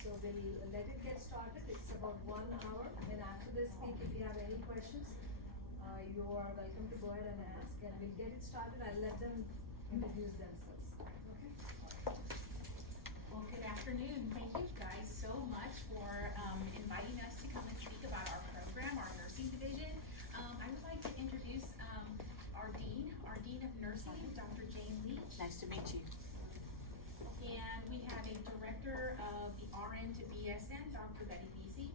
So we'll let it get started. It's about 1 hour. And after this speak, if you have any questions, you are welcome to go ahead and ask, and we'll get it started. I'll let them introduce themselves. Okay? Well, good afternoon. Thank you guys so much for inviting us to come and speak about our program, our nursing division. I would like to introduce our Dean of Nursing, Dr. Jane Leach. Nice to meet you. And we have a Director of the RN to BSN, Dr. Betty Beasy.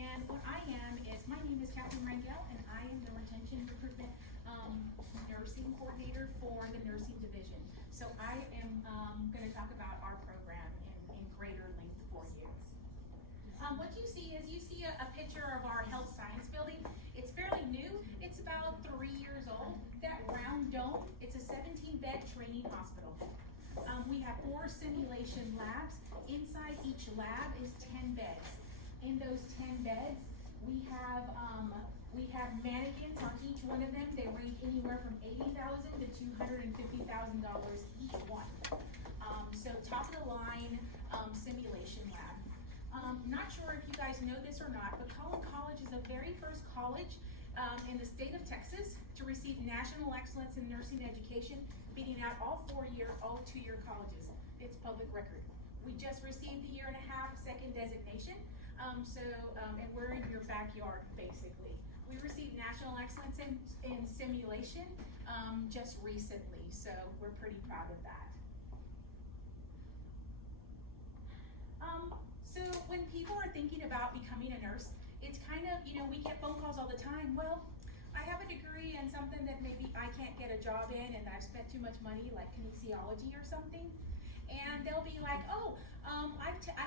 And what I am is, my name is Catherine Rangel, and I am the Retention Recruitment Nursing Coordinator for the Nursing Division. So I am going to talk about our program in greater length for you. What you see is, a picture of our health science building. It's fairly new. It's about 3 years old. That round dome, it's a 17-bed training hospital. We have 4 simulation labs. Inside each lab is 10 beds. In those 10 beds, we have mannequins on each one of them. They range anywhere from $80,000 to $250,000 each one. So top of the line simulation lab. Not sure if you guys know this or not, but Collin College is the very first college in the state of Texas to receive National Excellence in Nursing Education, beating out all 2-year colleges. It's public record. We just received the 1.5 year second designation. And we're in your backyard, basically. We received National Excellence in Simulation just recently, so we're pretty proud of that. So when people are thinking about becoming a nurse, it's kind of, we get phone calls all the time. Well, I have a degree in something that maybe I can't get a job in, and I've spent too much money, like kinesiology or something. And they'll be like, oh, I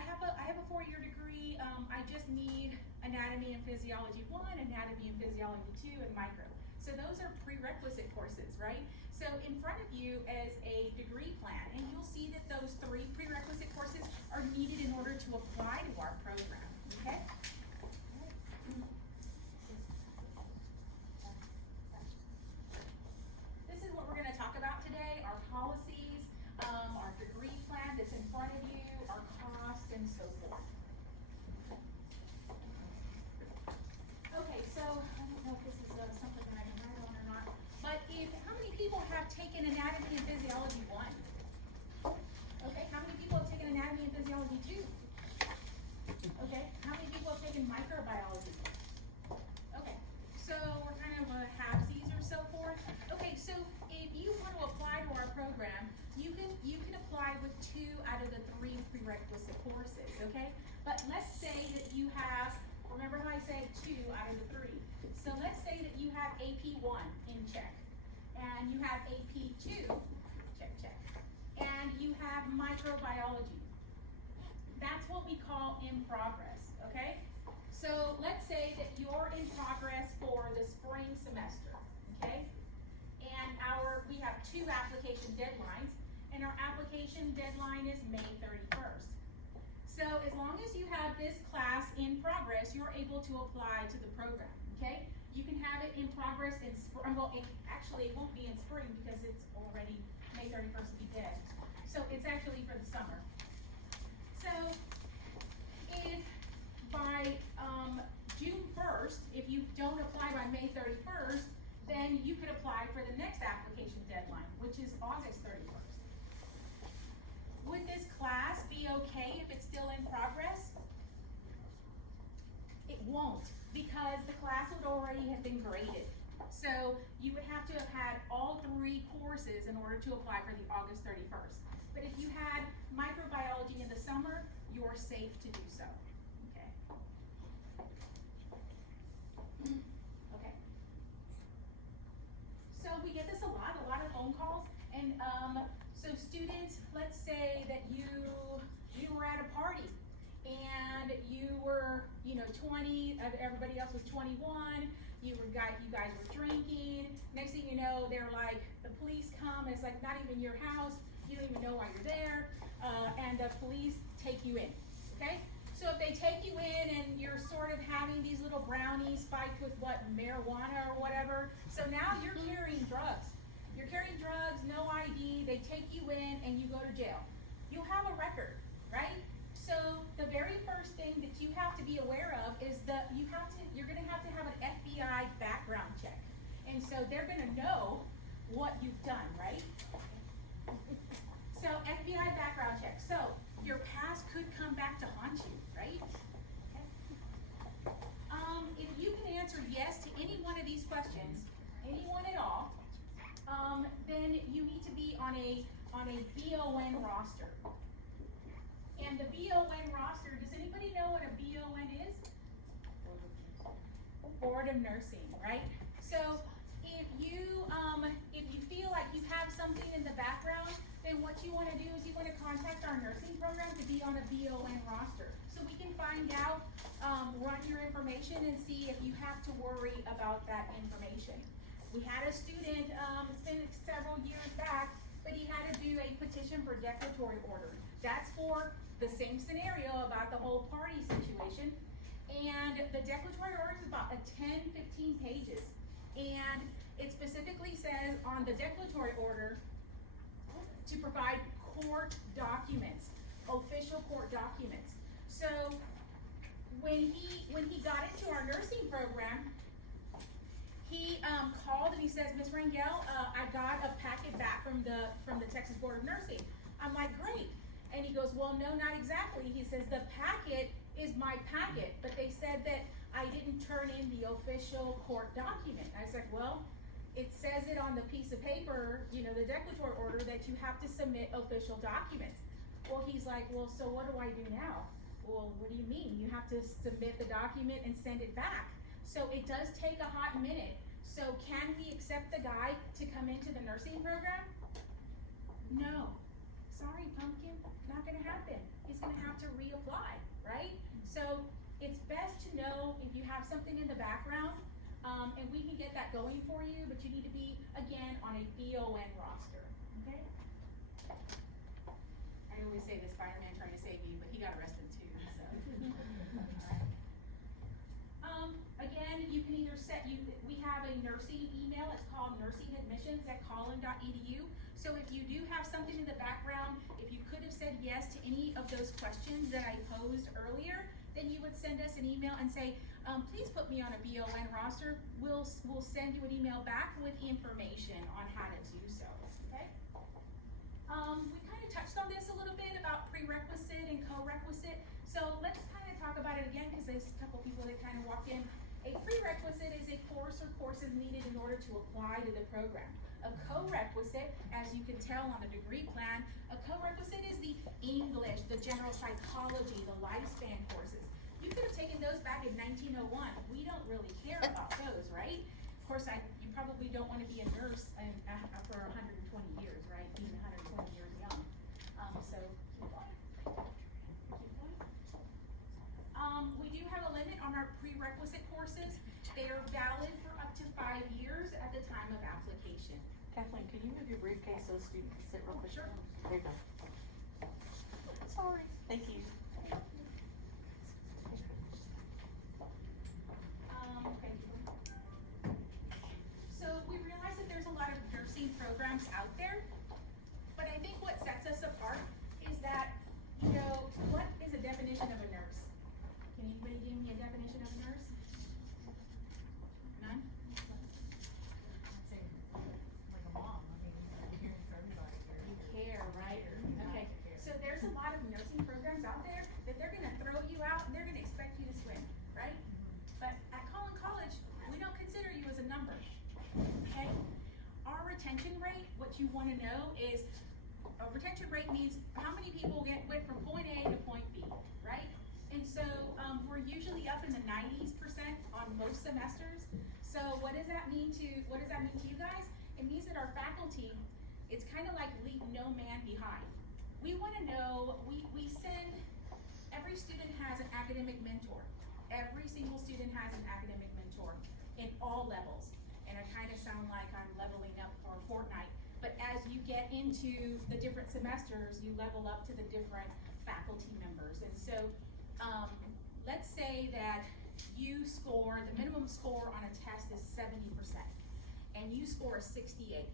have a 4-year degree. I just need anatomy and physiology 1, anatomy and physiology 2, and micro. So those are prerequisite courses, right? So in front of you is a degree plan, and you'll see that those 3 prerequisite courses are needed in order to apply to our program, okay? This is what we're going to talk about today, our policies, our degree plan that's in front of you, our cost, and so forth. Okay, so I don't know if this is something that I can write on or not, but how many people have taken anatomy and physiology 1? Okay, how many people have taken anatomy and physiology 2? Okay, how many people have taken microbiology? Okay, so we're kind of halvesies or so forth. Okay, so if you want to apply to our program, you can apply with 2 out of the 3 prerequisite courses, okay? But let's say that you have, remember how I said 2 out of the 3. So let's say that you have AP 1 in check, and you have AP 2, check, and you have microbiology. That's what we call in progress, okay? So let's say that you're in progress for the spring semester, okay? And we have 2 application deadlines, and our application deadline is May 31st. So as long as you have this class in progress, you're able to apply to the program, okay? You can have it in progress in spring. Well, actually it won't be in spring because it's already May 31st to be dead. So it's actually for the summer. So if by June 1st, if you don't apply by May 31st, then you could apply for the next application deadline, which is August 31st. Would this class be okay if it's still in progress? It won't, because the class would already have been graded. So you would have to have had all 3 courses in order to apply for the August 31st. But if you had microbiology in the summer, you're safe to do so. Okay. Okay. So we get this a lot of phone calls, and so students, let's say that you were at a party and you were 20, everybody else was 21, you guys were drinking. Next thing you know, they're like, the police come, and it's like not even your house, you don't even know why you're there, and the police take you in, okay? So if they take you in and you're sort of having these little brownies spiked with marijuana or whatever, so now you're carrying drugs. You're carrying drugs, no ID, they take you in and you go to jail. You'll have a record, right? so they're gonna know what you've done, right? So FBI background check. So your past could come back to haunt you, right? If you can answer yes to any one of these questions, anyone at all, then you need to be on a BON roster. And the BON roster, does anybody know what a BON is? Board of Nursing, right? So if you feel like you have something in the background, then what you want to do is you want to contact our nursing program to be on a BON roster. So we can find out, run your information and see if you have to worry about that information. We had a student, it's been several years back, but he had to do a petition for declaratory order. That's for the same scenario about the whole party situation. And the declaratory order is about 10, 15 pages. And it specifically says on the declaratory order to provide court documents, official court documents. So when he got into our nursing program, he called and he says, Ms. Rangel, I got a packet back from the Texas Board of Nursing. I'm like, great. And he goes, well, no, not exactly. He says, the packet is my packet, but they said that I didn't turn in the official court document. I was like, well, it says it on the piece of paper, you know, the declaratory order, that you have to submit official documents. Well, he's like, well, so what do I do now? Well, what do you mean? You have to submit the document and send it back. So it does take a hot minute. So can we accept the guy to come into the nursing program? No. Sorry, pumpkin, not gonna happen. He's gonna have to reapply, right? So it's best to know if you have something in the background, and we can get that going for you, but you need to be, again, on a BON roster, okay? I always say the Spider-Man trying to save you, but he got arrested too, so. Again, you can either we have a nursing email, it's called nursingadmissions@collin.edu. So if you do have something in the background, if you could have said yes to any of those questions that I posed earlier, then you would send us an email and say, please put me on a BON roster. We'll send you an email back with information on how to do so, okay? We kind of touched on this a little bit about prerequisite and co-requisite. So let's kind of talk about it again, because there's a couple people that kind of walked in. A prerequisite is a course or courses needed in order to apply to the program. A co-requisite, as you can tell on the degree plan, a co-requisite is the English, the general psychology, the lifespan courses. You could have taken those back in 1901. We don't really care about those, right? Of course, you probably don't want to be a nurse for 120 years, right? Being 120 years young. So keep going. We do have a limit on our prerequisite courses. They are valid for up to 5 years at the time of application. Kathleen, can you move your briefcase so the student can sit real quick? Sure. There you go. Sorry. Thank you. Thank you. So we realize that there's a lot of nursing programs out there, but I think what sets us apart is that, you know, what is a definition of a nurse? Can anybody give me a definition of a nurse? None? Like a mom, I mean, you're caring for everybody. You care, right? Okay, so there's a lot of nursing programs out there that they're gonna throw you out and they're gonna expect you to swim, right? But at Collin College, we don't consider you as a number, okay? Our retention rate, what you wanna know is, a retention rate means how many people went from point A to point B, right? And so, we're usually up in the 90% on most semesters. So what does that mean to you guys? It means that our faculty, it's kind of like leave no man behind. We want to know, we send, every student has an academic mentor. Every single student has an academic mentor in all levels. And I kind of sound like I'm leveling up for Fortnite. But as you get into the different semesters, you level up to the different faculty members. And so, let's say that you score, the minimum score on a test is 70%, and you score a 68.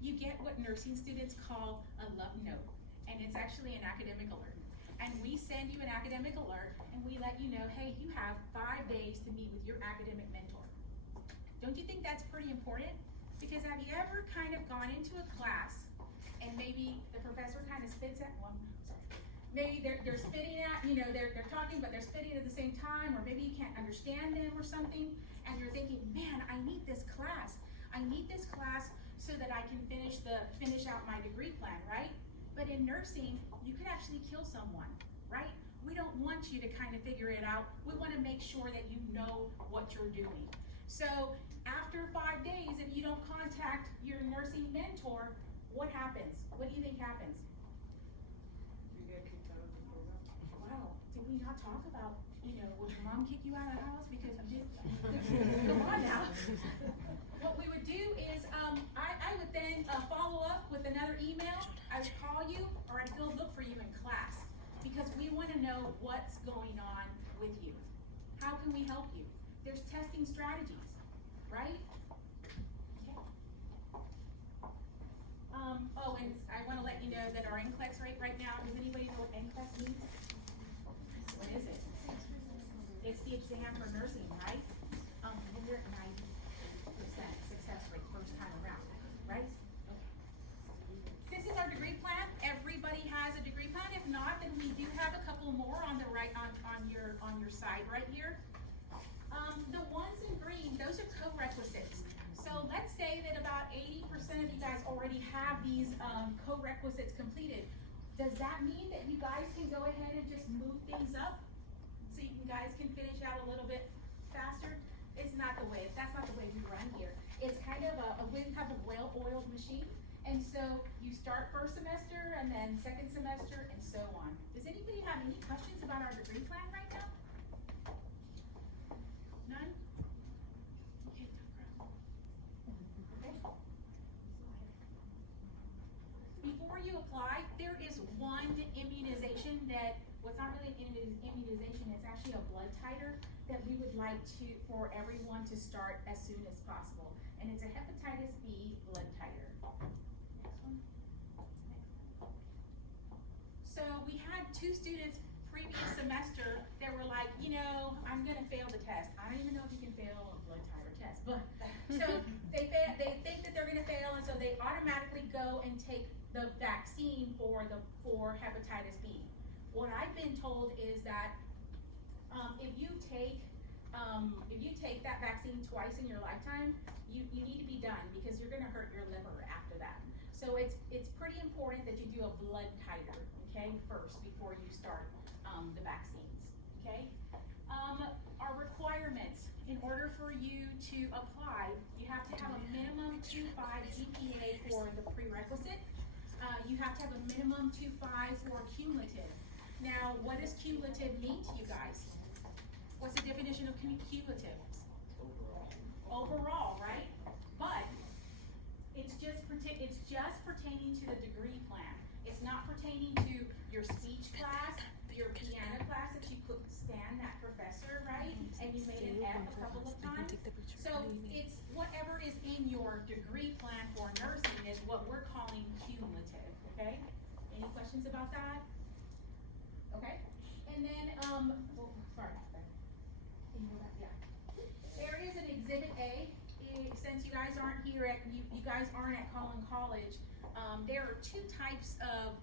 You get what nursing students call a love note, and it's actually an academic alert. And we send you an academic alert, and we let you know, hey, you have 5 days to meet with your academic mentor. Don't you think that's pretty important? Because have you ever kind of gone into a class and maybe the professor kind of spits at one, maybe they're spitting at, you know, they're talking, but they're spitting at the same time, or maybe you can't understand them or something, and you're thinking, man, I need this class. I need this class so that I can finish out my degree plan, right? But in nursing, you could actually kill someone, right? We don't want you to kind of figure it out. We want to make sure that you know what you're doing. So after 5 days, if you don't contact your nursing mentor, what happens? What do you think happens? You get kicked out of the program. Wow, did we not talk about, you know, would your mom kick you out of the house because you did? Come on now. What we would do is, I would then follow up with another email. I would call you, or I'd go look for you in class, because we want to know what's going on with you. How can we help you? There's testing strategies, right? Okay. Oh, and I want to let you know that our NCLEX rate right now, does anybody know what NCLEX means? What is it? It's the exam for nursing, right? We're at 90% success rate first time around, right? Okay. This is our degree plan. Everybody has a degree plan. If not, then we do have a couple more on the right, on your side right here. The ones in green, those are co-requisites. So let's say that about 80% of you guys already have these co-requisites completed. Does that mean that you guys can go ahead and just move things up so you guys can finish out a little bit faster? It's not the way, that's not the way we run here. It's kind of we have a well-oiled machine. And so you start first semester and then second semester and so on. Does anybody have any questions about our degree plan right now? None? Okay. Before you apply, there is one immunization that, well, it's not really an immunization, it's actually a blood titer that we would like for everyone to start as soon as possible. And it's a hepatitis B blood titer. Next one. So we had 2 students previous semester that were like, you know, I'm gonna fail the test. I don't even know if you can fail a blood titer test, but so they think that they're gonna fail, and so they automatically go and take the vaccine for hepatitis B. What I've been told is that if you take that vaccine twice in your lifetime, you need to be done, because you're gonna hurt your liver after that. So it's pretty important that you do a blood titer, okay, first before you start the vaccines, okay? Our requirements, in order for you to apply, you have to have a minimum 2.5 GPA for the prerequisite. You have to have a minimum 2.5 for cumulative. Now, what does cumulative mean to you guys? What's the definition of cumulative? Overall, right? But it's just pertaining to the degree plan. It's not pertaining to your speech class, your piano class that you couldn't stand that professor, right? And you made an F a couple of times. So it's whatever is in your degree plan for nursing is what we're calling cumulative, okay? Any questions about that? Okay, and then, sorry, can you go back? Yeah. There is an exhibit A. Since you guys aren't here you guys aren't at Collin College, there are 2 types of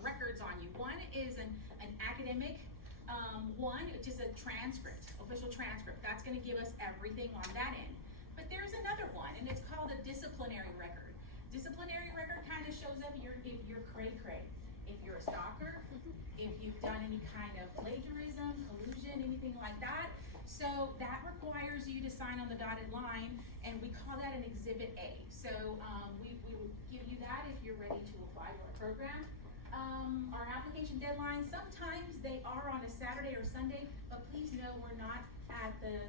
records on you. One is an academic one, which is a transcript, official transcript. That's gonna give us everything on that end. But there's another one, and it's called a disciplinary record. Disciplinary record kind of shows up if you're cray-cray. If you're a stalker, if you've done any kind of plagiarism, collusion, anything like that. So that requires you to sign on the dotted line, and we call that an Exhibit A. So we will give you that if you're ready to apply to our program. Our application deadlines, sometimes they are on a Saturday or Sunday, but please know we're not at the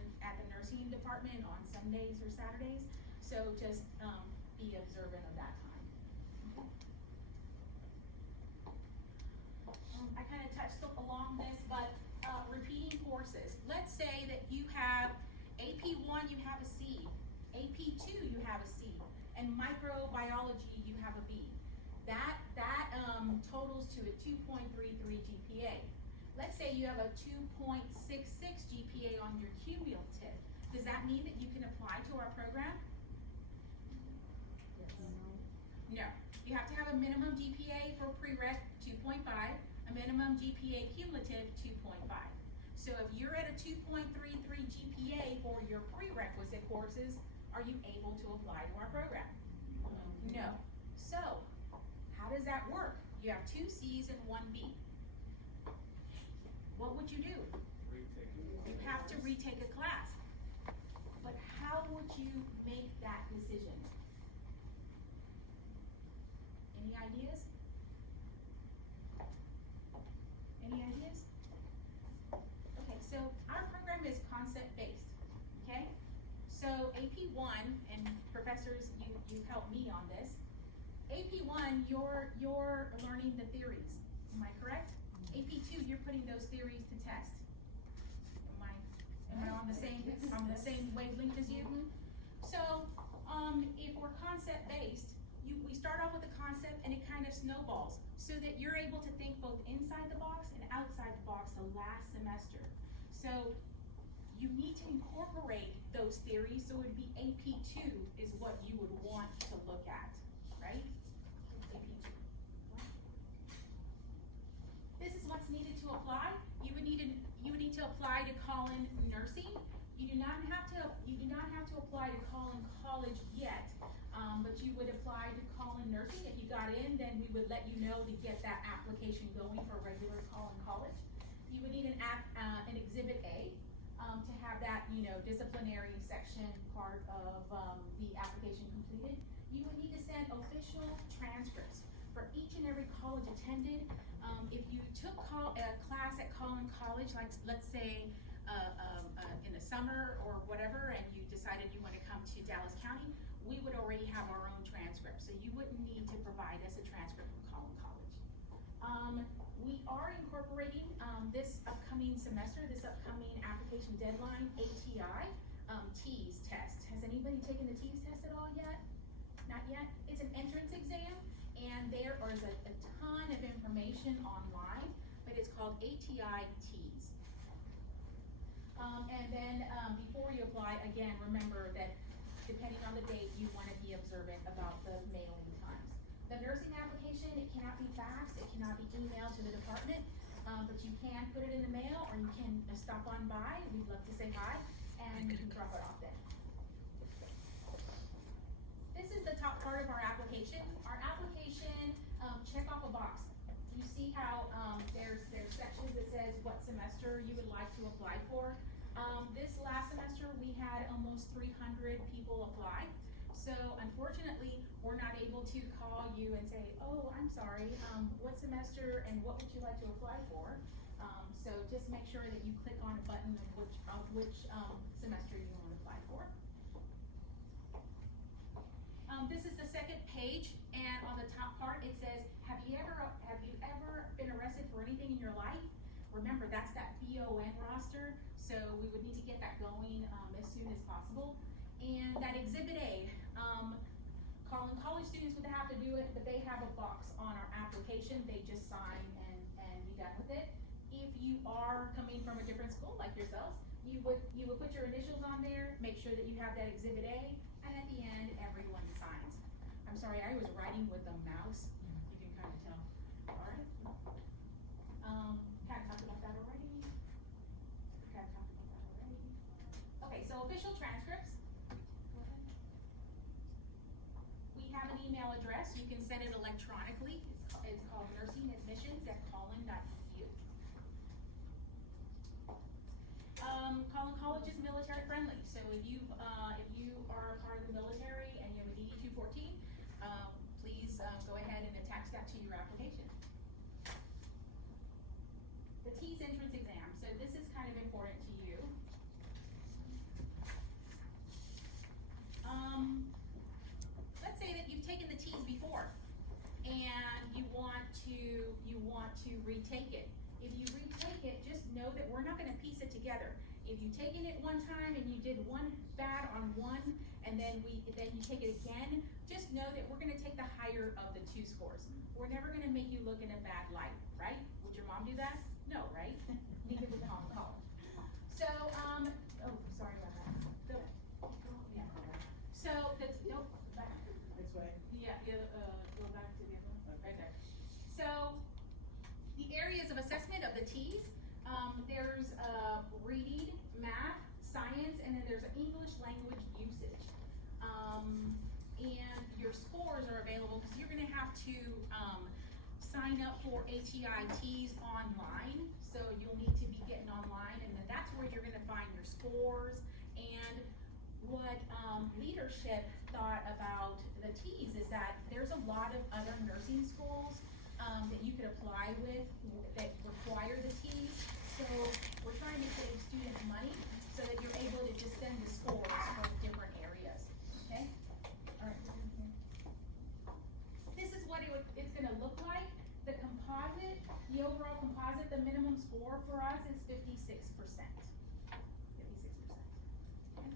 nursing department on Sundays or Saturdays. So just be observant of that time. I kind of touched along this, but repeating courses. Let's say that you have AP1, you have a C, AP2, you have a C, and microbiology, you have a B. That totals to a 2.33 GPA. Let's say you have a 2.66 GPA on your cumulative. Does that mean that you can apply to our program? No, you have to have a minimum GPA for prereq 2.5, a minimum GPA cumulative 2.5. So if you're at a 2.33 GPA for your prerequisite courses, are you able to apply to our program? No. So, how does that work? You have 2 C's and 1 B. What would you do? You have to retake a class. But how would you make that decision? Any ideas? Any ideas? Okay, so our program is concept-based, okay? So AP1, and professors, you help me on this. AP1, you're learning the theories, am I correct? AP2, you're putting those theories to test. Am I on the same wavelength as you? So, if we're concept-based, we start off with a concept and it kind of snowballs so that you're able to think both inside the box and outside the box the last semester. So, you need to incorporate those theories, so it would be AP2 is what you would want to look at, right? AP2. This is what's needed to apply. You would need to apply to Collin Nursing. You do not have to apply to Collin College yet, but you would apply to Collin Nursing. If you got in, then we would let you know to get that application going for regular Collin College. You would need an Exhibit A to have that, disciplinary section part of the application completed. You would need to send official transcripts for each and every college attended. If you took a class at Collin College, like let's say in the summer or whatever, and you decided you want to come to Dallas County, we would already have our own transcript, so you wouldn't need to provide us a transcript from Collin College. We are incorporating this upcoming semester, this upcoming application deadline, ATI, TEAS test. Has anybody taken the TEAS test at all yet? Not yet? It's an entrance exam, and there is a ton of information online, but it's called ATI TEAS. And then before you apply, again, remember that depending on the date, you want to be observant about the mailing times. The nursing application, it cannot be faxed, it cannot be emailed to the department, but you can put it in the mail, or you can stop on by. We'd love to say hi, and you can drop it off then. This is the top part of our application. Our application, check off a box. You see how there's sections that says what semester you would like to apply for. This last semester, we had almost 300 people apply. So unfortunately, we're not able to call you and say, oh, I'm sorry, what semester and what would you like to apply for? So just make sure that you click on a button of which semester you want to apply for. This is the second page, and on the top part it says, have you ever been arrested for anything in your life? Remember, that's that BON roster, so we would need to get that going as soon as possible. And that Exhibit A, Collin College students would have to do it, but they have a box on our application. They just sign and be done with it. If you are coming from a different school like yourselves, you would put your initials on there, make sure that you have that Exhibit A, and at the end, everyone signs. I'm sorry, I was writing with a mouse. You can kind of tell. All right. Kind of talked about that already. Okay, so official transcripts. We have an email address. You can send it electronically. It's called nursingadmissions@collin.edu. Collin College is military friendly, so if you are a part of the military and you have a DD 214, please go ahead and attach that to your application. The TEAS entrance exam. So this is kind of important to you. Let's say that you've taken the TEAS before and you want to retake it. If you retake it, just know that we're not going to piece it together. If you've taken it one time and you did one bad on one, and then you take it again, just know that we're going to take the higher of the 2 scores. We're never going to make you look in a bad light, right? Would your mom do that? No, right? Neither would Collin College. So, oh, sorry about that. So, This way. So, the areas of assessment of the T's, there's reading, math, science, and then there's English language usage. And your scores are available because you're gonna have to sign up for ATITs online. So you'll need to be getting online, and then that's where you're gonna find your scores. And what leadership thought about the T's is that there's a lot of other nursing schools that you could apply with that require the T's. So we're trying to save students money so that you're able to just send the scores for different areas, okay? All right. This is what it's gonna look like. The composite, the overall composite, the minimum score for us is 56%. 56%. Okay.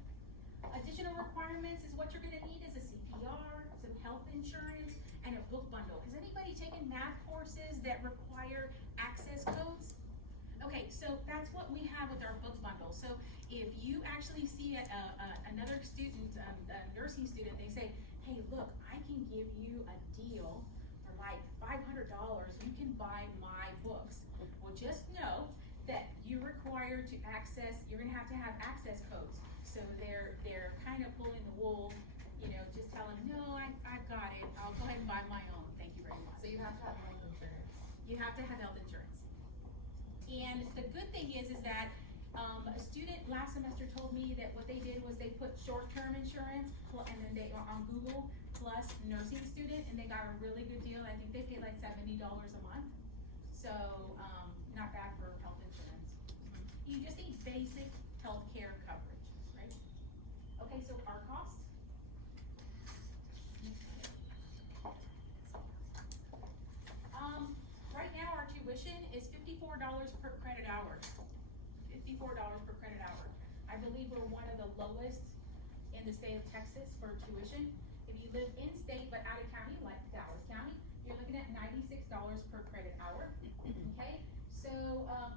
Additional requirements is what you're gonna need is a CPR, some health insurance, and a book bundle. Has anybody taken math courses that require access codes? Okay, so that's what we have with our book bundle. So if you actually see another student, a nursing student, they say, hey, look, I can give you a deal for like $500, you can buy my books. Well, just know that you're required to access, you're gonna have to have access codes. So they're kind of pulling the wool, you know, just telling, no, I've got it, I'll go ahead and buy my own, thank you very much. So you have to have health insurance. You have to have health insurance. And the good thing is that a student last semester told me that what they did was they put short-term insurance and then they were on Google plus nursing student, and they got a really good deal. I think they paid like $70 a month. So not bad for health insurance. You just need basic health care coverage, right? Okay, so our costs. Right now our tuition is $54 per credit hour. $54 per credit hour. I believe we're one of the lowest in the state of Texas for tuition. If you live in state but out of county, like Dallas County, you're looking at $96 per credit hour. Okay, so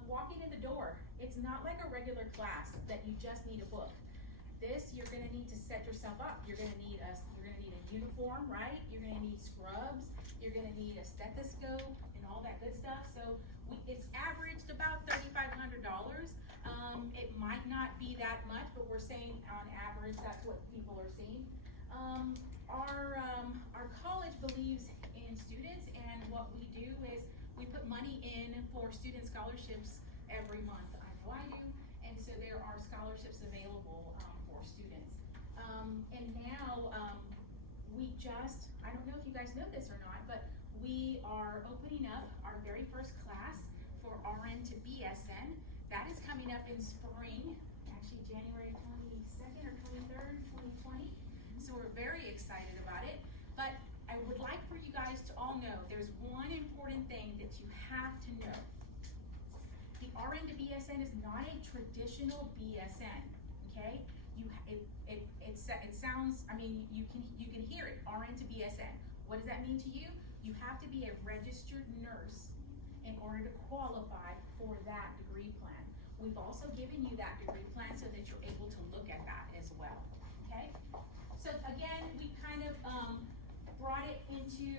walking in the door, it's not like a regular class that you just need a book. This, you're gonna need to set yourself up. You're gonna need a uniform, right? You're gonna need scrubs. You're gonna need a stethoscope and all that good stuff. So it's averaged about $3,500. It might not be that much, but we're saying on average that's what people are seeing. Our college believes in students, and what we do is we put money in for student scholarships every month. I know I do, and so there are scholarships available for students. And now I don't know if you guys know this or not, but we are opening up our very first class for RN to BSN. That is coming up in spring, actually January 22nd or 23rd, 2020. So we're very excited about it. But I would like for you guys to all know there's one important thing that you have to know. The RN to BSN is not a traditional BSN, okay? It sounds, I mean, you can hear it, RN to BSN. What does that mean to you? You have to be a registered nurse in order to qualify for that degree plan. We've also given you that degree plan so that you're able to look at that as well, okay? So again, we kind of brought it into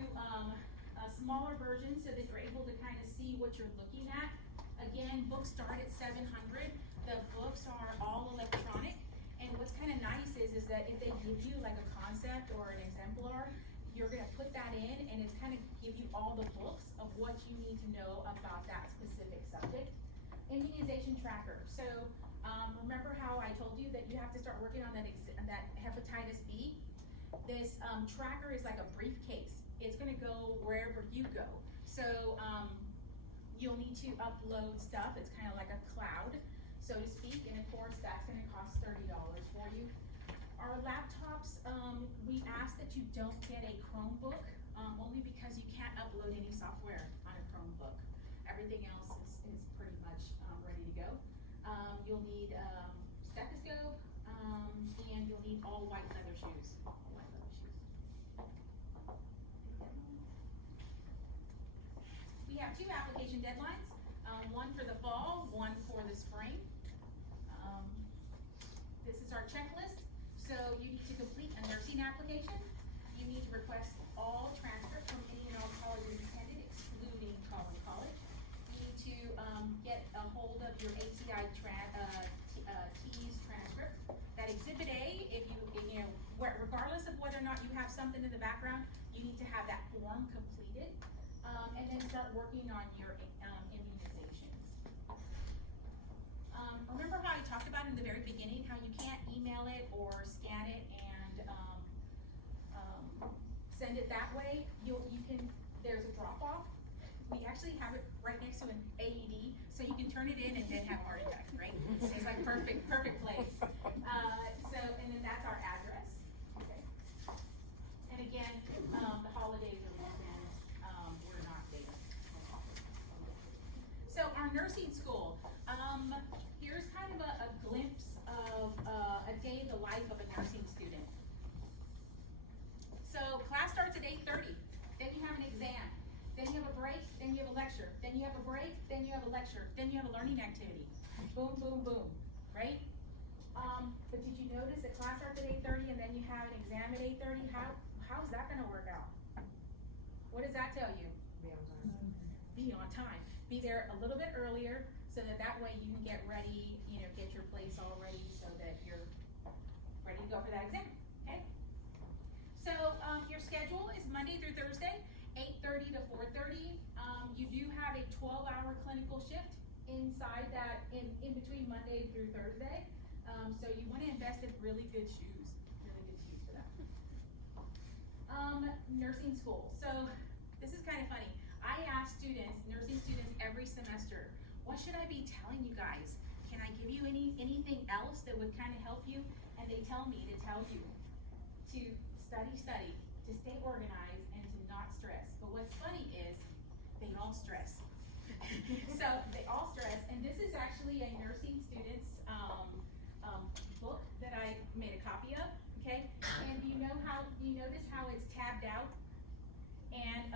a smaller version so that you're able to kind of see what you're looking at. Again, books start at $700. The books are all electronic. And what's kind of nice is that if they give you like a concept or an exemplar, you're gonna put that in, and it's kind of give you all the books of what you need to know about that specific subject. Immunization tracker. So remember how I told you that you have to start working on that hepatitis B? This tracker is like a briefcase. It's gonna go wherever you go. So you'll need to upload stuff. It's kind of like a cloud, so to speak, and of course that's gonna cost $30 for you. Our laptops, we ask that you don't get a Chromebook, only because you can't upload any software on a Chromebook. Everything else is pretty much ready to go. You'll need stethoscope, and you'll need all white leather shoes. We have 2 application deadlines, one for the fall, one for the spring. This is our checklist. So you need to complete a nursing application. You need to request all transcripts from any and all colleges attended, excluding start working on your immunizations. Remember how I talked about in the very beginning how you can't email it or scan it and send it that way? You can. There's a drop off. We actually have it right next to an AED, so you can turn it in and then have a heart attack, right? It's like perfect place. And then that's our address. Okay. And again, the holidays or weekends, we're not there. So our nursing school, here's kind of a glimpse of a day in the life of a nursing student. So class starts at 8:30, then you have an exam. Then you have a break, then you have a lecture, then you have a break, then you have a lecture, then you have a learning activity. Boom, boom, boom, right? But did you notice that class starts at 8:30 and then you have an exam at 8:30? How's that gonna work out? What does that tell you? Be on time. Be on time. Be there a little bit earlier so that way you can get ready, get your place all ready so that you're ready to go for that exam, okay? So your schedule is Monday through Thursday, 8:30 to 4:30. You do have a 12-hour clinical shift inside that, in between Monday through Thursday. So you want to invest in really good shoes for that. Nursing school. So this is kind of funny. I ask nursing students every semester, what should I be telling you guys? Can I give you anything else that would kind of help you? And they tell me to tell you to study, to stay organized, and to not stress. But what's funny is they all stress. So they all stress, and this is actually a nursing student's book that I made a copy of, okay? And you notice how it's tabbed out? And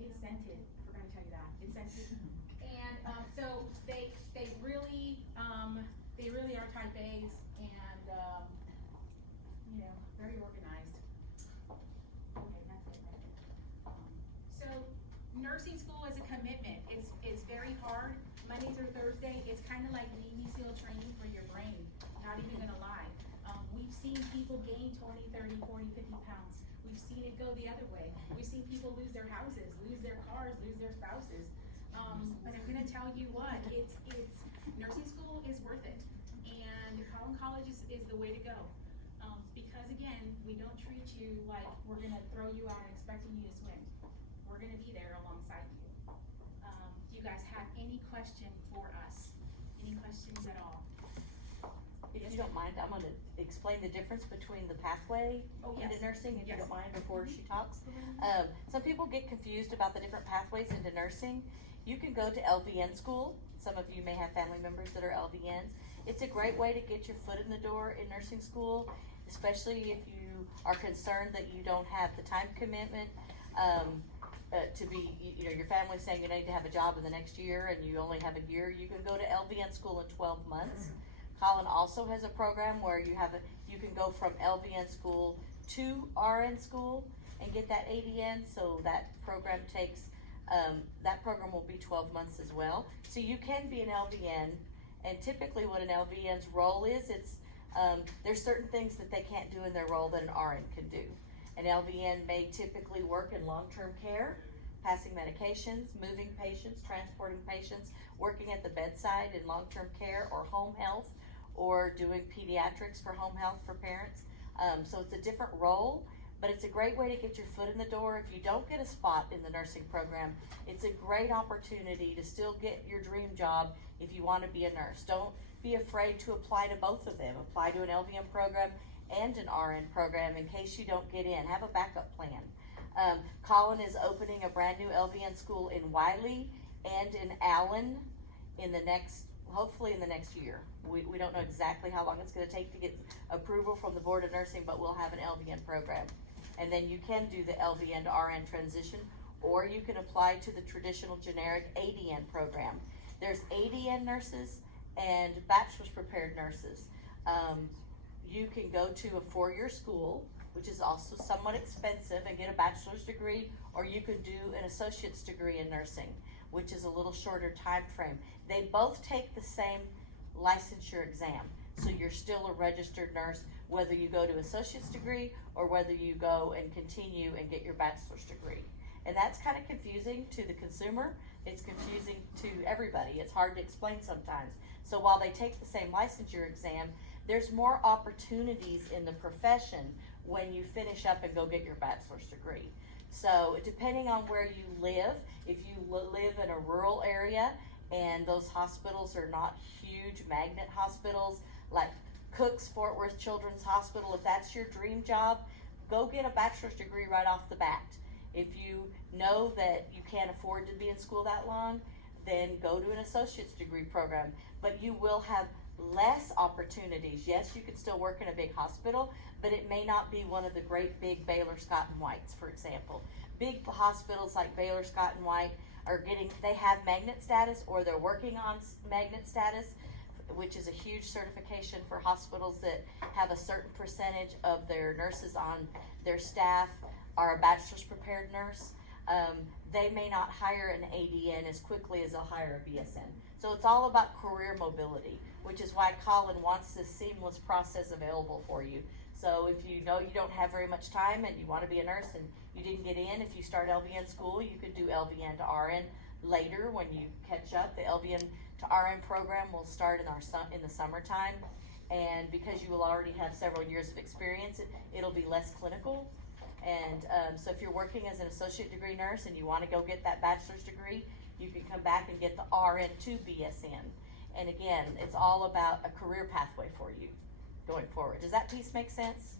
it's scented. I forgot to tell you that. It's scented. And so they really are type A's and very organized. Okay, that's it right there. So nursing school is a commitment. It's very hard. Monday through Thursday, it's kind of like Navy SEAL training for your brain. Not even gonna lie. We've seen people gain 20, 30, 40, 50 pounds. We've seen it go the other way. We've seen people lose their houses, lose their cars, lose their spouses. But I'm gonna tell you what, it's nursing school is worth it. And Collin College is the way to go. Because again, we don't treat you like we're gonna throw you out expecting you to swim. We're gonna be there alongside you. Do you guys have any question for us? Any questions at all? If you don't mind, I'm gonna explain the difference between the pathway into nursing, if you don't mind, before she talks. Some people get confused about the different pathways into nursing. You can go to LVN school. Some of you may have family members that are LVNs. It's a great way to get your foot in the door in nursing school, especially if you are concerned that you don't have the time commitment to be, your family's saying you need to have a job in the next year and you only have a year. You can go to LVN school in 12 months. Collin also has a program where you can go from LVN school to RN school and get that ADN. So that program will be 12 months as well. So you can be an LVN, and typically what an LVN's role is, there's certain things that they can't do in their role that an RN can do. An LVN may typically work in long-term care, passing medications, moving patients, transporting patients, working at the bedside in long-term care or home health, or doing pediatrics for home health for parents. So it's a different role, but it's a great way to get your foot in the door. If you don't get a spot in the nursing program, it's a great opportunity to still get your dream job if you want to be a nurse. Don't be afraid to apply to both of them. Apply to an LVN program and an RN program in case you don't get in. Have a backup plan. Collin is opening a brand new LVN school in Wiley and in Allen hopefully in the next year. We don't know exactly how long it's going to take to get approval from the Board of Nursing, but we'll have an LVN program. And then you can do the LVN to RN transition, or you can apply to the traditional generic ADN program. There's ADN nurses and bachelor's prepared nurses. You can go to a 4-year school, which is also somewhat expensive, and get a bachelor's degree, or you could do an associate's degree in nursing, which is a little shorter time frame. They both take the same licensure exam, so you're still a registered nurse whether you go to associate's degree or whether you go and continue and get your bachelor's degree. And that's kind of confusing to the consumer. It's confusing to everybody. It's hard to explain sometimes. So while they take the same licensure exam, there's more opportunities in the profession when you finish up and go get your bachelor's degree. So depending on where you live, if you live in a rural area and those hospitals are not huge magnet hospitals like Cook's Fort Worth Children's Hospital, if that's your dream job, go get a bachelor's degree right off the bat. If you know that you can't afford to be in school that long, then go to an associate's degree program. But you will have less opportunities. Yes, you can still work in a big hospital, but it may not be one of the great big Baylor Scott and Whites, for example. Big hospitals like Baylor Scott and White they have magnet status, or they're working on magnet status, which is a huge certification for hospitals that have a certain percentage of their nurses on their staff are a bachelor's prepared nurse. They may not hire an ADN as quickly as they'll hire a BSN. So it's all about career mobility, which is why Collin wants this seamless process available for you. So if you know you don't have very much time and you want to be a nurse and you didn't get in, if you start LVN school, you could do LVN to RN later when you catch up. The LVN to RN program will start in the summertime, and because you will already have several years of experience, it'll be less clinical. And so if you're working as an associate degree nurse and you want to go get that bachelor's degree, you can come back and get the RN to BSN. And again, it's all about a career pathway for you going forward. Does that piece make sense?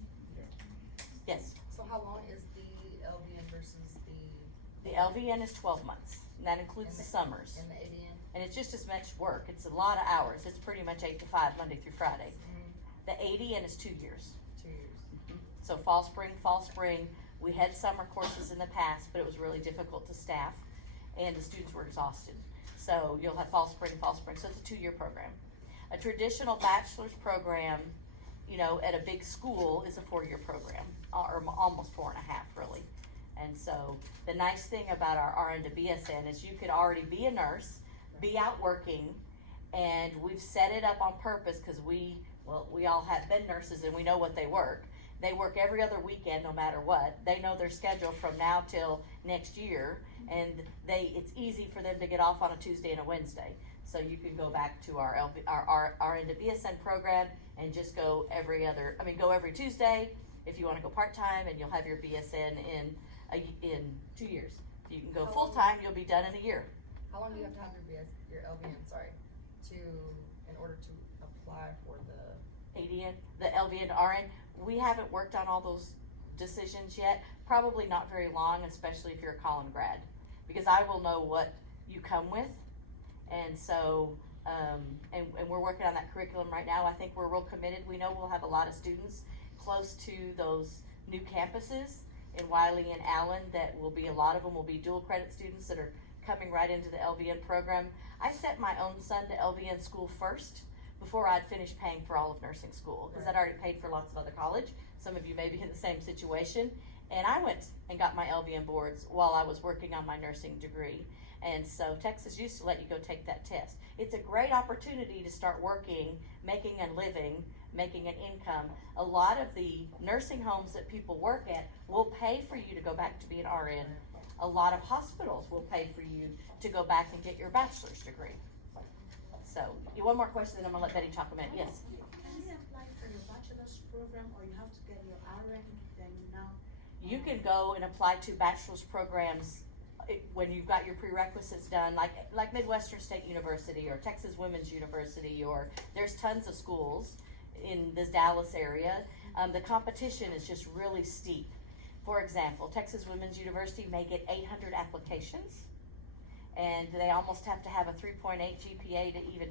Yes. So how long is the LVN versus the? The LVN is 12 months, and that includes the summers. And the ADN? And it's just as much work. It's a lot of hours. It's pretty much 8 to 5, Monday through Friday. The ADN is 2 years. 2 years. So fall, spring. We had summer courses in the past, but it was really difficult to staff, and the students were exhausted. So you'll have fall, spring. So it's a 2-year program. A traditional bachelor's program, you know, at a big school is a 4-year program, or almost 4.5 really. And so the nice thing about our RN to BSN is you could already be a nurse, be out working, and we've set it up on purpose because we all have been nurses and we know what they work. They work every other weekend no matter what. They know their schedule from now till next year, and it's easy for them to get off on a Tuesday and a Wednesday. So you can go back to our RN to BSN program and just go every Tuesday if you want to go part-time, and you'll have your BSN in 2 years. If you can go full-time, you'll be done in a year. How long do you have to have your LVN, in order to apply for the ADN, the LVN to RN, we haven't worked on all those decisions yet. Probably not very long, especially if you're a Collin grad, because I will know what you come with. And so, and we're working on that curriculum right now. I think we're real committed. We know we'll have a lot of students close to those new campuses in Wiley and Allen that will be, a lot of them will be dual credit students that are coming right into the LVN program. I sent my own son to LVN school first before I'd finished paying for all of nursing school, because I'd already paid for lots of other college. Some of you may be in the same situation. And I went and got my LVN boards while I was working on my nursing degree. And so Texas used to let you go take that test. It's a great opportunity to start working, making a living, making an income. A lot of the nursing homes that people work at will pay for you to go back to be an RN. A lot of hospitals will pay for you to go back and get your bachelor's degree. So, one more question, then I'm gonna let Betty talk a minute. Yes? Can you apply for your bachelor's program, or you have to get your RN then now? You can go and apply to bachelor's programs when you've got your prerequisites done, like Midwestern State University or Texas Women's University, or there's tons of schools in this Dallas area. The competition is just really steep. For example, Texas Women's University may get 800 applications, and they almost have to have a 3.8 GPA to even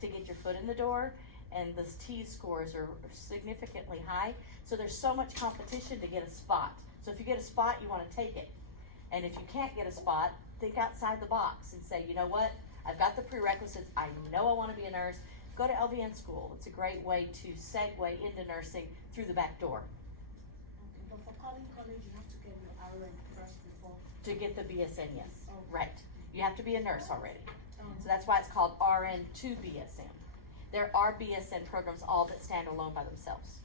to get your foot in the door, and the T scores are significantly high. So there's so much competition to get a spot. So if you get a spot, you want to take it. And if you can't get a spot, think outside the box and say, you know what, I've got the prerequisites, I know I want to be a nurse, go to LVN school. It's a great way to segue into nursing through the back door. Okay, but for Collin College, you have to get your RN first before. To get the BSN, yes, Oh. right. You have to be a nurse already. Um, So that's why it's called RN to BSN. There are BSN programs all that stand alone by themselves.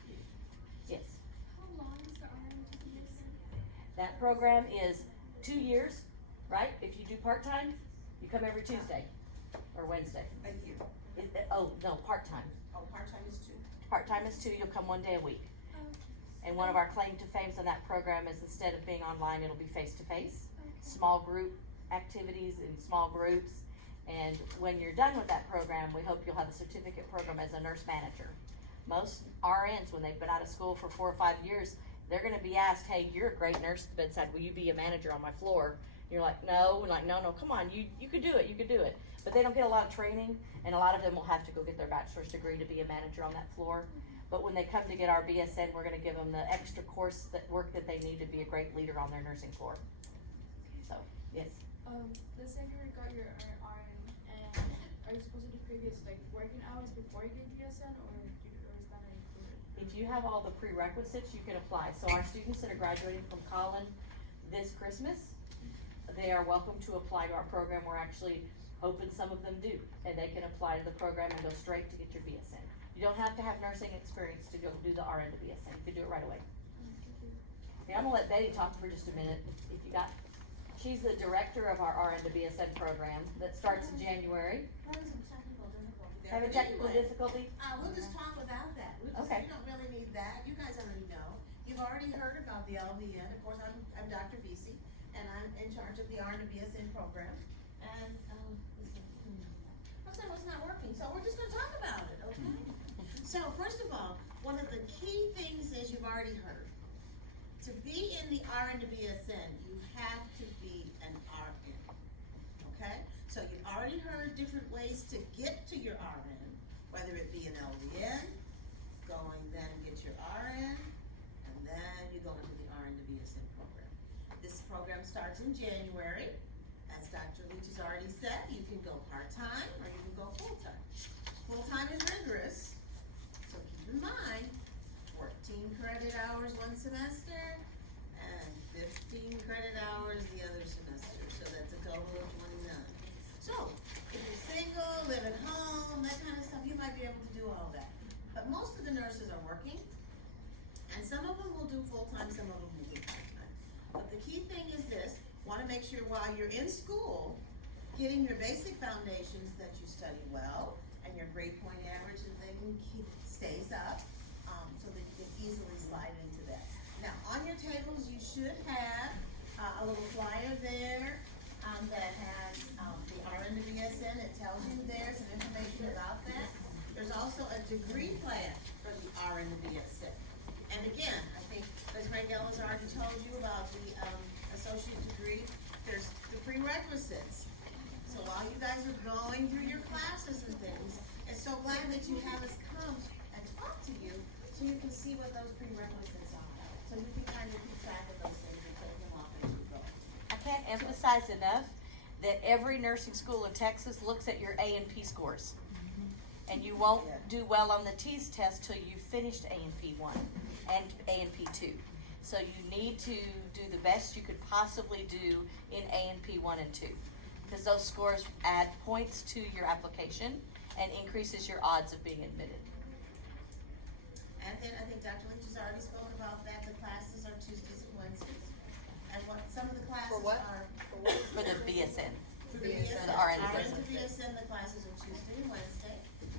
Yes. How long is the RN to BSN? That program is 2 years, right? If you do part-time, you come every Tuesday or Wednesday. A year. Oh, no, part-time. Oh, part-time is 2. Part-time is 2, you'll come 1 day a week. And one of our claim to fames on that program is instead of being online, it'll be face-to-face, small group activities in small groups. And when you're done with that program, we hope you'll have a certificate program as a nurse manager. Most RNs, when they've been out of school for 4 or 5 years, they're gonna be asked, hey, you're a great nurse at the bedside, will you be a manager on my floor? You're like, no, we're like, no, come on, you could do it, you could do it. But they don't get a lot of training, and a lot of them will have to go get their bachelor's degree to be a manager on that floor. But when they come to get our BSN, we're gonna give them the extra course work that they need to be a great leader on their nursing floor. So, yes. Let's say you got your RN, and are you supposed to do previous like working hours before you get BSN, or is that included? If you have all the prerequisites, you can apply. So our students that are graduating from Collin this Christmas, they are welcome to apply to our program. We're actually hoping some of them do, and they can apply to the program and go straight to get your BSN. You don't have to have nursing experience to go do the RN to BSN. You can do it right away. Okay, I'm gonna let Betty talk for just a minute. If you got, she's the director of our RN to BSN program that starts in January. Having some technical difficulty there. Having but technical anyway, difficulty? We'll just talk without that. Okay. We don't really need that. You guys already know. You've already heard about the LVN. Of course, I'm Dr. Vesey, and I'm in charge of the RN to BSN program. And, looks like what's not working, so we're just gonna talk about it, okay? So first of all, one of the key things is you've already heard. To be in the RN to BSN, you have to be an RN, okay? So you've already heard different ways to get to your RN, whether it be an LVN, going then get your RN, and then you go into the RN to BSN program. This program starts in January. As Dr. Leach has already said, you can go part-time or you can go full-time. Full-time is rigorous, so keep in mind, 14 credit hours one semester and 15 credit hours the other semester, so that's a total of 29. So, if you're single, live at home, that kind of stuff, you might be able to do all that. But most of the nurses are working, and some of them will do full-time, some of them will do part-time. But the key thing is this, wanna make sure while you're in school, getting your basic foundations that you study well, and your grade point average and thing stays up, so that you can easily slide into that. Now, on your tables, you should have a little flyer there that has the RN to BSN. It tells you there some information about that. There's also a degree plan for the RN to BSN. And again, I think Ms. Rangel has already told you about the associate degree. There's the prerequisites. So while you guys are going through your classes and things, it's so glad that you have us come and talk to you so you can see what those prerequisites are. So you can kind of keep track of those things and take them off as you go. I can't emphasize enough that every nursing school in Texas looks at your A and P scores. And you won't do well on the TEAS test till you've finished A and P 1 and A and P 2. So you need to do the best you could possibly do in A and P 1 and 2. Because those scores add points to your application and increases your odds of being admitted. And then I think Dr. Lynch has already spoken about that. The classes are Tuesdays and Wednesdays. And what some of the classes For what? are. For the BSN. For the BSN. BSN. The RN to RN to BSN, the classes are Tuesday and Wednesday.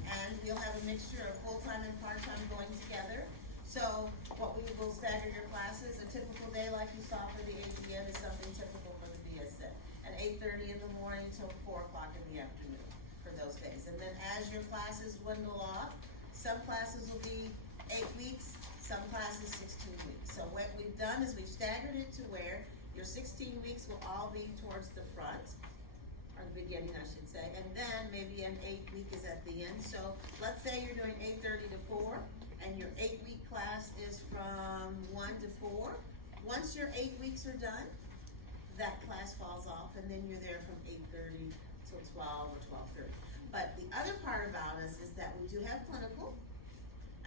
And we'll have a mixture of full-time and part-time going together. So what we will stagger your classes, a typical day like you saw for the ADN is something typical for the BSN. At 8:30 in the morning till 4 o'clock in the afternoon for those days. And then as your classes dwindle off, some classes will be 8 weeks, some classes 16 weeks. So what we've done is we've staggered it to where your 16 weeks will all be towards the front, or the beginning, I should say, and then maybe an 8 week is at the end. So let's say you're doing 8:30 to 4, and your 8-week class is from 1 to 4. Once your 8 weeks are done, that class falls off, and then you're there from 8:30 till 12 or 12:30. But the other part about us is that we do have clinical,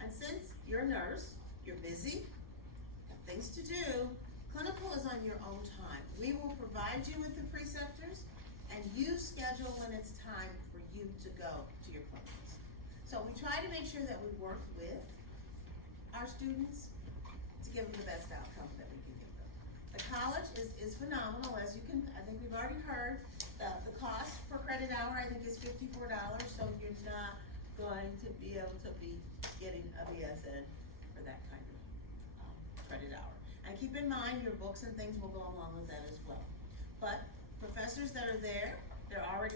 and since you're a nurse, you're busy, have things to do, clinical is on your own time. We will provide you with the preceptors, and you schedule when it's time for you to go to your clinicals. So we try to make sure that we work with our students to give them the best outcome that we can give them. The college is phenomenal, as you can, I think we've already heard. The cost per credit hour, I think, is $54, so you're not going to be able to be getting a BSN for that kind of credit hour. And keep in mind, your books and things will go along with that as well. But professors that are there,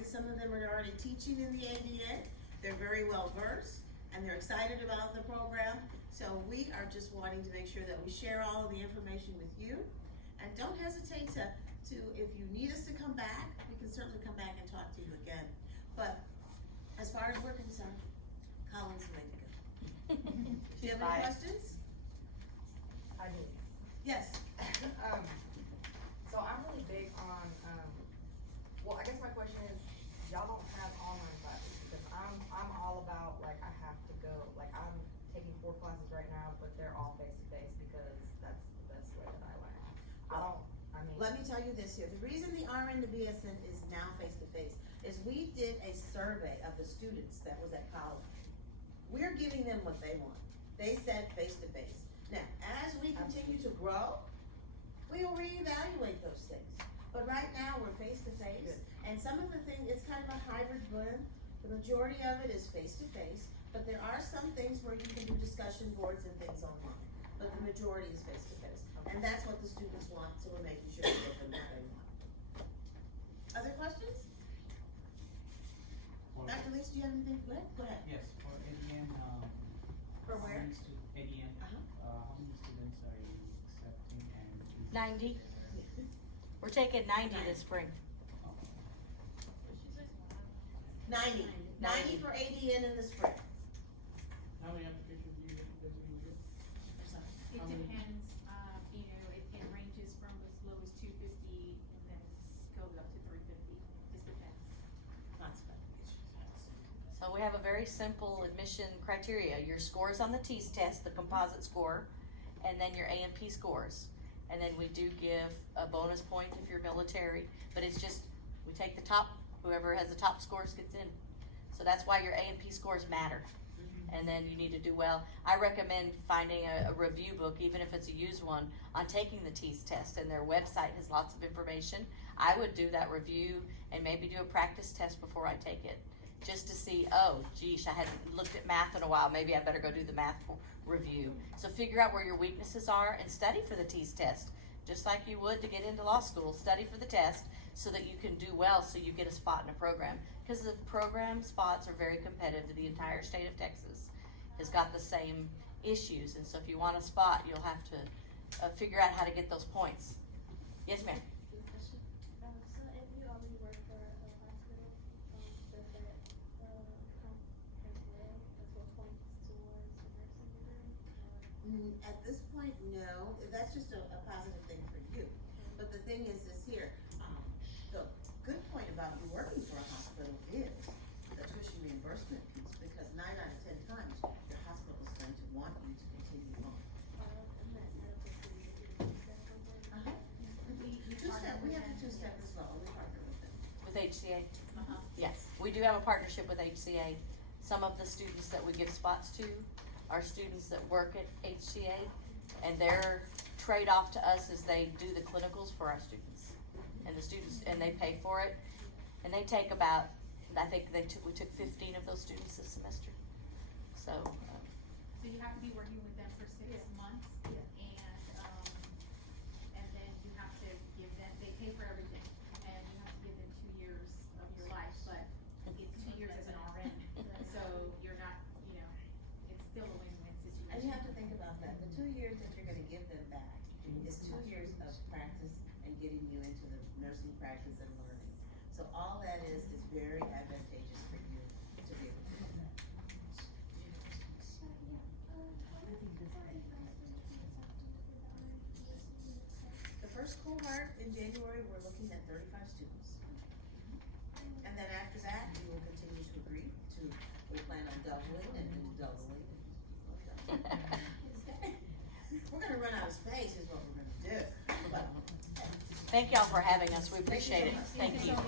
some of them are already teaching in the ABA. They're very well versed, and they're excited about the program. So we are just wanting to make sure that we share all of the information with you. And don't hesitate to if you need us to come back, we can certainly come back and talk to you again. But as far as we're concerned, Collin's the way to go. Do you have any questions? I do. Yes. So I'm really big on, well, I guess my question is, y'all don't have online classes, because I'm all about, like, I have to go, like, I'm taking 4 classes right now, but they're all face-to-face, because that's the best way that I learn. Let me tell you this here, the reason the RN to BSN is now face-to-face is we did a survey of the students that was at college. We're giving them what they want. They said face-to-face. Now, as we continue to grow, we will reevaluate those things. But right now, we're face-to-face, and some of the things, it's kind of a hybrid blend. The majority of it is face-to-face, but there are some things where you can do discussion boards and things online. But the majority is face-to-face. And that's what the students want, so we're making sure we get them what they want. Other questions? Dr. Lisa, do you have anything? Go ahead. Yes, for ADN, For where? ADN, how many students are you accepting and? 90. We're taking 90 this spring. 90 for ADN in the spring. How many applications do you guys will get? It depends, it ranges from as low as 250 and then goes up to 350, just depends. Lots of applications. So we have a very simple admission criteria. Your scores on the TEAS test, the composite score, and then your A&P scores. And then we do give a bonus point if you're military, but it's just, we take the top, whoever has the top scores gets in. So that's why your A&P scores matter. And then you need to do well. I recommend finding a review book, even if it's a used one, on taking the TEAS test, and their website has lots of information. I would do that review and maybe do a practice test before I take it, just to see, oh, geesh, I hadn't looked at math in a while, maybe I better go do the math review. So figure out where your weaknesses are and study for the TEAS test, just like you would to get into law school. Study for the test so that you can do well, so you get a spot in a program. Because the program spots are very competitive. The entire state of Texas has got the same issues, and so if you want a spot, you'll have to figure out how to get those points. Yes, ma'am? So if you already work for a hospital, does that count as well as what points towards the nursing degree? At this point, no. That's just a positive thing for you. But the thing is this here, the good point about you working for a hospital is the tuition reimbursement piece, because 9 out of 10 times, your hospital is going to want you to continue on. And that medical student program. We have a two-step as well, we partner with them. With HCA? Yes, we do have a partnership with HCA. Some of the students that we give spots to are students that work at HCA, and their trade-off to us is they do the clinicals for our students. And they pay for it, and they take about, I think we took 15 of those students this semester. So you have to be working with them for 6 months, and then you have to give them, they pay for everything, and you have to give them 2 years of your life, but it's 2 years as an RN, so you're not, it's still a win-win situation. And you have to think about that, the 2 years that you're gonna give them back is 2 years of practice and getting you into the nursing practice and learning. So all that is very advantageous for you to be able to do that. The first cohort in January, we're looking at 35 students. And then after that, we will continue to agree to, we plan on doubling and then doubling. We're gonna run out of space is what we're gonna do. But thank y'all for having us. We appreciate it. Thank you. So much.